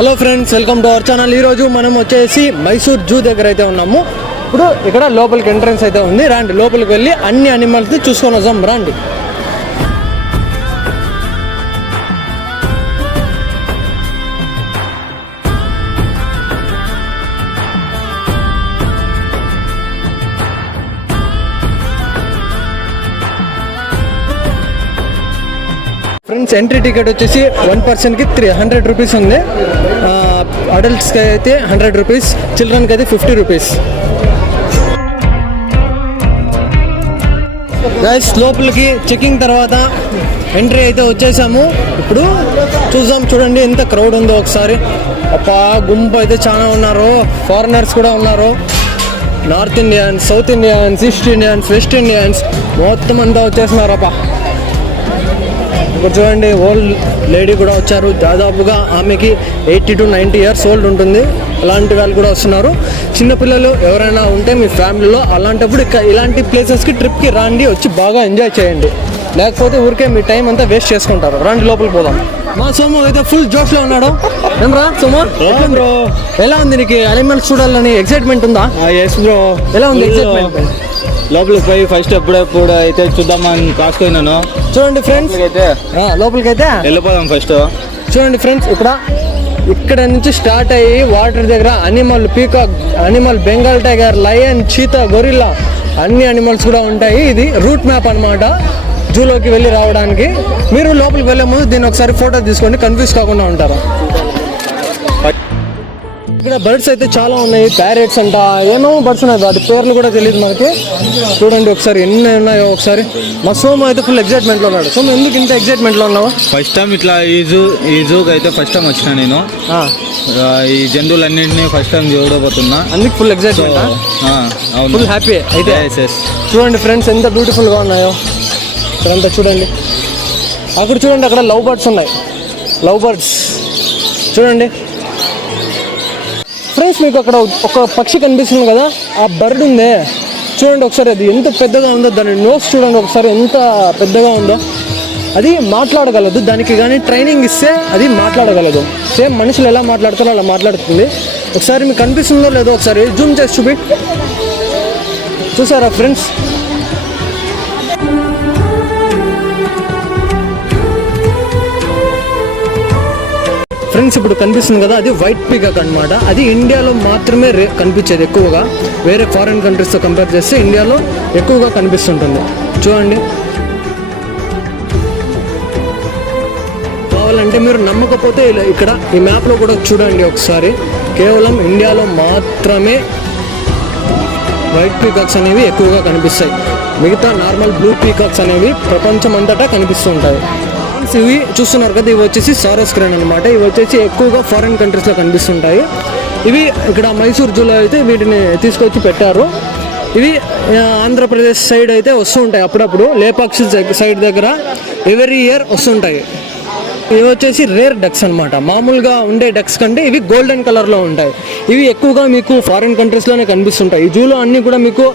Hello friends, welcome to our channel. ఈరోజు మనం వచ్చేసి మైసూర్ జూ దగ్గర అయితే ఉన్నాము. ఇప్పుడు ఇక్కడ లోపలికి ఎంట్రన్స్ అయితే ఉంది. రండి లోపలికి వెళ్ళి అన్ని అనిమల్స్ని చూసుకొని వద్దాం. రండి. ఫ్రెండ్స్, ఎంట్రీ టికెట్ వచ్చేసి 1 పర్సన్కి 300 రూపీస్ ఉంది. అడల్ట్స్కి అయితే 100 రూపీస్, చిల్డ్రన్కి అయితే 50 రూపీస్. గైస్, లోపలికి చెకింగ్ తర్వాత ఎంట్రీ అయితే వచ్చేసాము. ఇప్పుడు చూడండి ఎంత క్రౌడ్ ఉందో ఒకసారి. గుంపు అయితే చాలా ఉన్నారు. ఫారినర్స్ కూడా ఉన్నారు. North Indians, south Indians, east Indians, west Indians మొత్తం అంతా వచ్చేస్తున్నారప్పా. ఇప్పుడు చూడండి, ఓల్డ్ లేడీ కూడా వచ్చారు. దాదాపుగా ఆమెకి 80 to 90 years ఓల్డ్ ఉంటుంది. అలాంటి వాళ్ళు కూడా వస్తున్నారు. చిన్నపిల్లలు ఎవరైనా ఉంటే మీ ఫ్యామిలీలో, అలాంటప్పుడు ఇలాంటి ప్లేసెస్కి ట్రిప్కి రండి, వచ్చి బాగా ఎంజాయ్ చేయండి. లేకపోతే ఊరికే మీ టైం అంతా వేస్ట్ చేసుకుంటారు. రండి లోపలికి పోదాం. మా సోము అయితే ఫుల్ జోష్లో ఉన్నాడు. ఏమరా సోము, బ్రో ఎలా ఉంది నీకు? అనిమల్స్ చూడాలని ఎక్సైట్మెంట్ ఉందా? Yes bro. ఎలా ఉంది ఎక్సైట్మెంట్? లోపలికి పోయి ఫస్ట్ ఎప్పుడెప్పుడు అయితే చూద్దామని కాసుకున్నాను. చూడండి ఫ్రెండ్స్, లోపలికి అయితే వెళ్ళిపోదాం ఫస్ట్. చూడండి ఫ్రెండ్స్, ఇక్కడ నుంచి స్టార్ట్ అయ్యి వాటర్ దగ్గర animal, peacock animal, Bengal tiger, lion, cheetah, gorilla అన్ని అనిమల్స్ కూడా ఉంటాయి. ఇది రూట్ మ్యాప్ అన్నమాట జూలోకి వెళ్ళి రావడానికి. మీరు లోపలికి వెళ్ళే ముందు దీన్ని ఒకసారి ఫోటో తీసుకోండి, కన్ఫ్యూజ్ కాకుండా ఉంటారు. ఇక్కడ బర్డ్స్ అయితే చాలా ఉన్నాయి. ప్యారెట్స్ అంట, ఏమో బర్డ్స్ ఉన్నాయి, వాటి పేర్లు కూడా తెలియదు మనకి. చూడండి ఒకసారి ఎన్ని ఉన్నాయో ఒకసారి. మా సోము అయితే ఫుల్ ఎక్సైట్మెంట్లో ఉన్నాడు. సోము, ఎందుకు ఇంత ఎక్సైట్మెంట్లో ఉన్నావా? ఫస్ట్ టైం ఇట్లా ఈ జూకి అయితే ఫస్ట్ టైం వచ్చినా నేను. ఈ జంతువులన్నింటినీ ఫస్ట్ టైం చూడబోతున్నా, అందుకు ఫుల్ ఎక్సైట్మెంట్, ఫుల్ హ్యాపీ అయితే. చూడండి ఫ్రెండ్స్, ఎంత బ్యూటిఫుల్గా ఉన్నాయో ఇక్కడంతా. చూడండి అక్కడ, చూడండి అక్కడ లవ్ బర్డ్స్ ఉన్నాయి. లవ్ బర్డ్స్ చూడండి ఫ్రెండ్స్. మీకు అక్కడ ఒక పక్షి కనిపిస్తుంది కదా, ఆ బర్డ్ ఉందే చూడండి ఒకసారి. అది ఎంత పెద్దగా ఉందో, దాని నోస్ చూడండి ఒకసారి ఎంత పెద్దగా ఉందో. అది మాట్లాడగలదు. దానికి కానీ ట్రైనింగ్ ఇస్తే అది మాట్లాడగలదు. సేమ్ మనుషులు ఎలా మాట్లాడతారో అలా మాట్లాడుతుంది. ఒకసారి మీకు కనిపిస్తుందో లేదో ఒకసారి జూమ్ చేసి చూపి. చూసారా ఫ్రెండ్స్? ఫ్రెండ్స్, ఇప్పుడు కనిపిస్తుంది కదా, అది వైట్ పీకాక్ అనమాట. అది ఇండియాలో మాత్రమే కనిపించేది ఎక్కువగా. వేరే ఫారిన్ కంట్రీస్తో కంపేర్ చేస్తే ఇండియాలో ఎక్కువగా కనిపిస్తుంటుంది. చూడండి, కావాలంటే మీరు నమ్మకపోతే ఇక్కడ ఈ మ్యాప్లో కూడా చూడండి ఒకసారి. కేవలం ఇండియాలో మాత్రమే వైట్ పీకాక్స్ అనేవి ఎక్కువగా కనిపిస్తాయి. మిగతా నార్మల్ బ్లూ పీకాక్స్ అనేవి ప్రపంచం అంతటా కనిపిస్తూ ఉంటాయి. ఇవి చూస్తున్నారు కదా, ఇవి వచ్చేసి సారస్ క్రేన్ అనమాట. ఇవి వచ్చేసి ఎక్కువగా ఫారిన్ కంట్రీస్లో కనిపిస్తుంటాయి. ఇవి ఇక్కడ మైసూర్ జూలో అయితే వీటిని తీసుకొచ్చి పెట్టారు. ఇవి ఆంధ్రప్రదేశ్ సైడ్ అయితే వస్తుంటాయి అప్పుడప్పుడు. లేపాక్షి సైడ్ దగ్గర ఎవ్రీ ఇయర్ వస్తుంటాయి. ఇవి వచ్చేసి రేర్ డక్స్ అనమాట. మామూలుగా ఉండే డక్స్ కంటే ఇవి గోల్డెన్ కలర్లో ఉంటాయి. ఇవి ఎక్కువగా మీకు ఫారిన్ కంట్రీస్లోనే కనిపిస్తుంటాయి. ఈ జూలో అన్నీ కూడా మీకు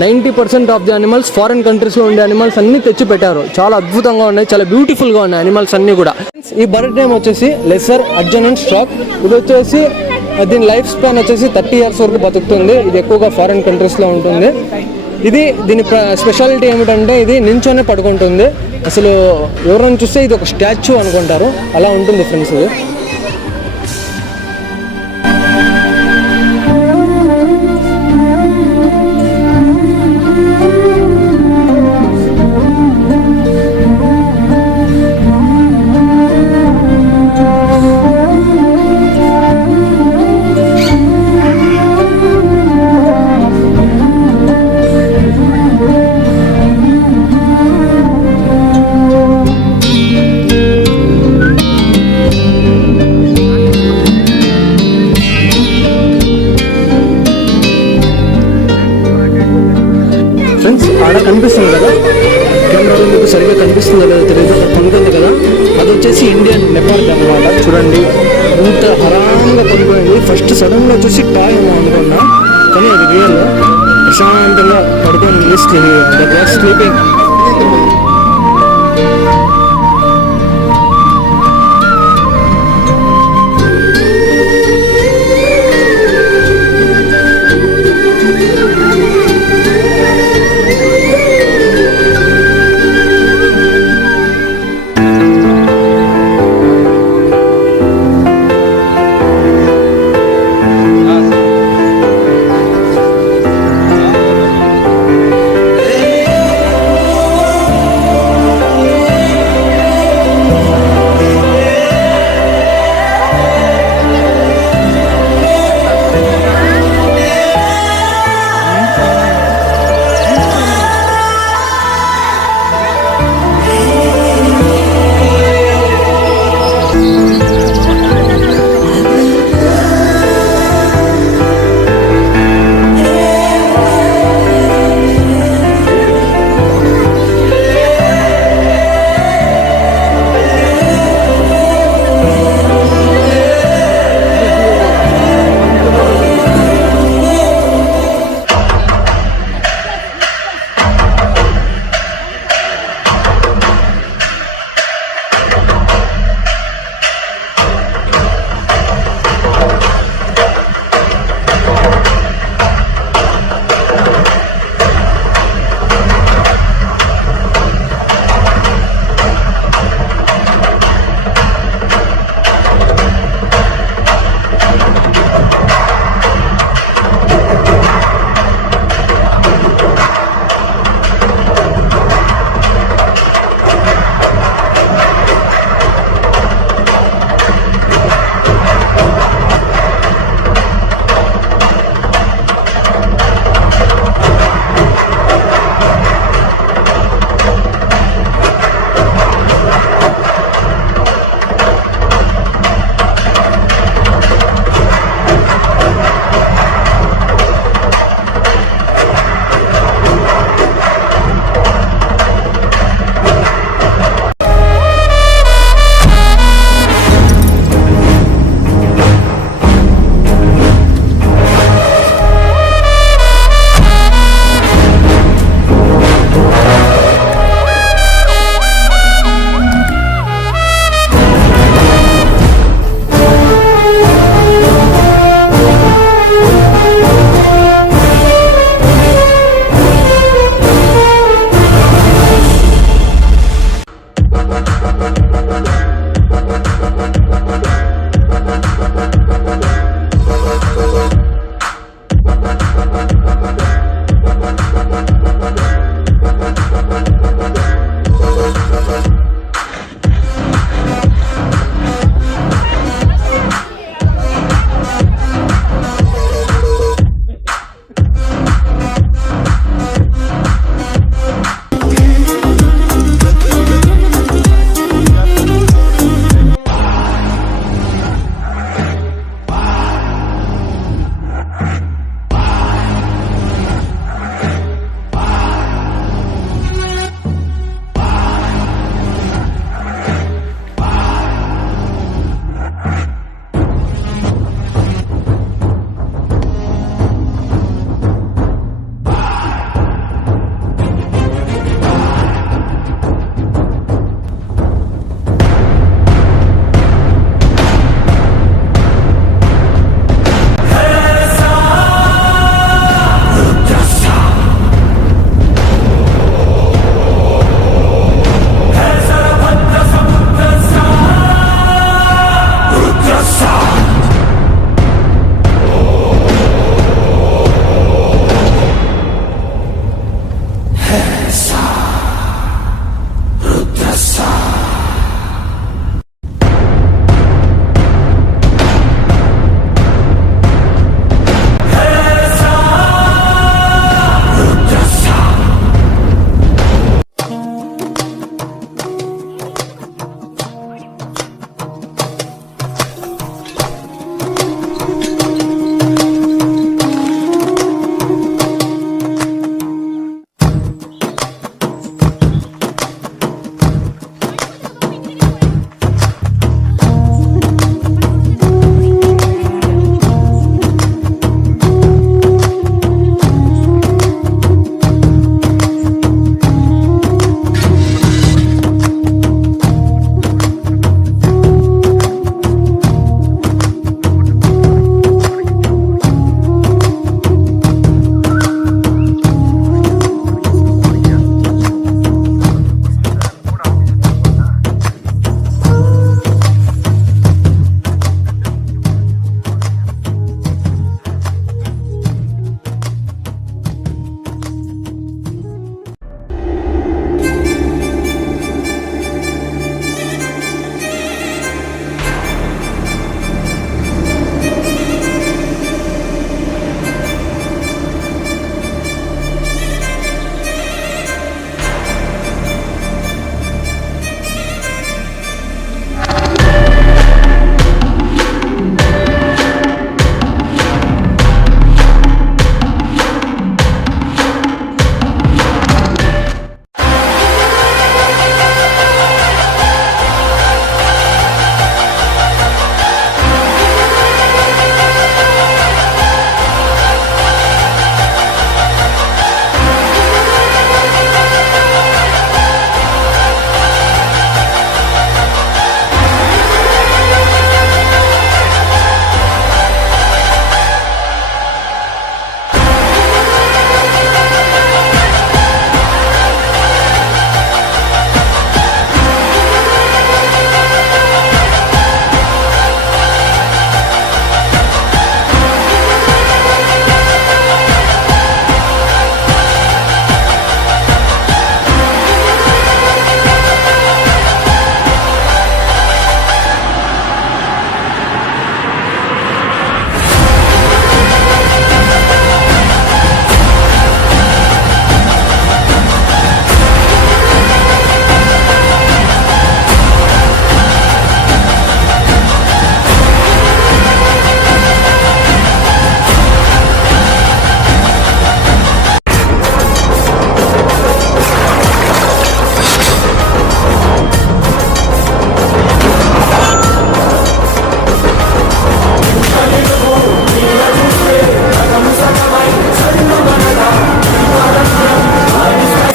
90% ఆఫ్ ది అనిమల్స్ ఫారిన్ కంట్రీస్లో ఉండే అనిమల్స్ అన్నీ తెచ్చి పెట్టారు. చాలా అద్భుతంగా ఉన్నాయి, చాలా బ్యూటిఫుల్గా ఉన్నాయి అనిమల్స్ అన్నీ కూడా. ఈ బర్డ్ నేమ్ వచ్చేసి లెసర్ అర్జనెంట్ స్టాక్. ఇది వచ్చేసి దీని లైఫ్ స్పాన్ వచ్చేసి 30 years వరకు బతుకుతుంది. ఇది ఎక్కువగా ఫారిన్ కంట్రీస్లో ఉంటుంది. దీని స్పెషాలిటీ ఏమిటంటే ఇది నించోనే పడుకుంటుంది. అసలు ఎవరైనా చూస్తే ఇది ఒక స్టాచ్యూ అనుకుంటారు, అలా ఉంటుంది ఫ్రెండ్స్. ఇది ఆడ కనిపిస్తుంది కదా, కెమెరాలో మీకు సరిగ్గా కనిపిస్తుందో లేదో తెలియదు, కొనుక్కుంది కదా, అది వచ్చేసి ఇండియన్ లెపర్డ్ అనమాట. చూడండి ఇంత హరాంగా పడిపోయింది. ఫస్ట్ సడన్గా చూసి కాయేమో అనుకున్నా, కానీ అది రియల్. ప్రశాంతంగా పడుకొని స్లీపింగ్.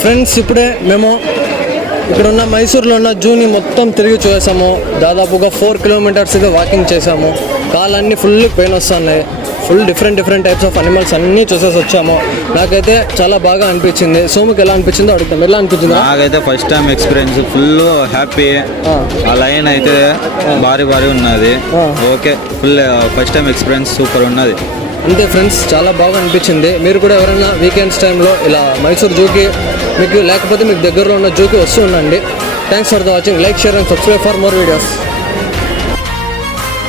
ఫ్రెండ్స్ ఇప్పుడే మేము ఇక్కడ ఉన్న మైసూర్లో ఉన్న జూని మొత్తం తిరిగి చూసాము. దాదాపుగా 4 కిలోమీటర్స్గా వాకింగ్ చేసాము. కాళ్ళన్నీ ఫుల్ పెయిన్ వస్తున్నాయి. Full different types of animals అన్నీ చూసేసి వచ్చాము. నాకైతే చాలా బాగా అనిపించింది. సోముకి ఎలా అనిపించిందో అడుగుతాం. ఎలా అనిపించింది? నాకైతే first time experience full happy. ఆ లైన్ అయితే భారీ ఉన్నది. Okay, full first time experience super ఉన్నది. అంతే ఫ్రెండ్స్, చాలా బాగా అనిపించింది. మీరు కూడా ఎవరైనా వీకెండ్స్ టైంలో ఇలా మైసూర్ జూకి మీకు లేకపోతే మీకు దగ్గరలో ఉన్న జూకి వస్తూ ఉండండి. Thanks for the watching. Like, share and subscribe for more videos.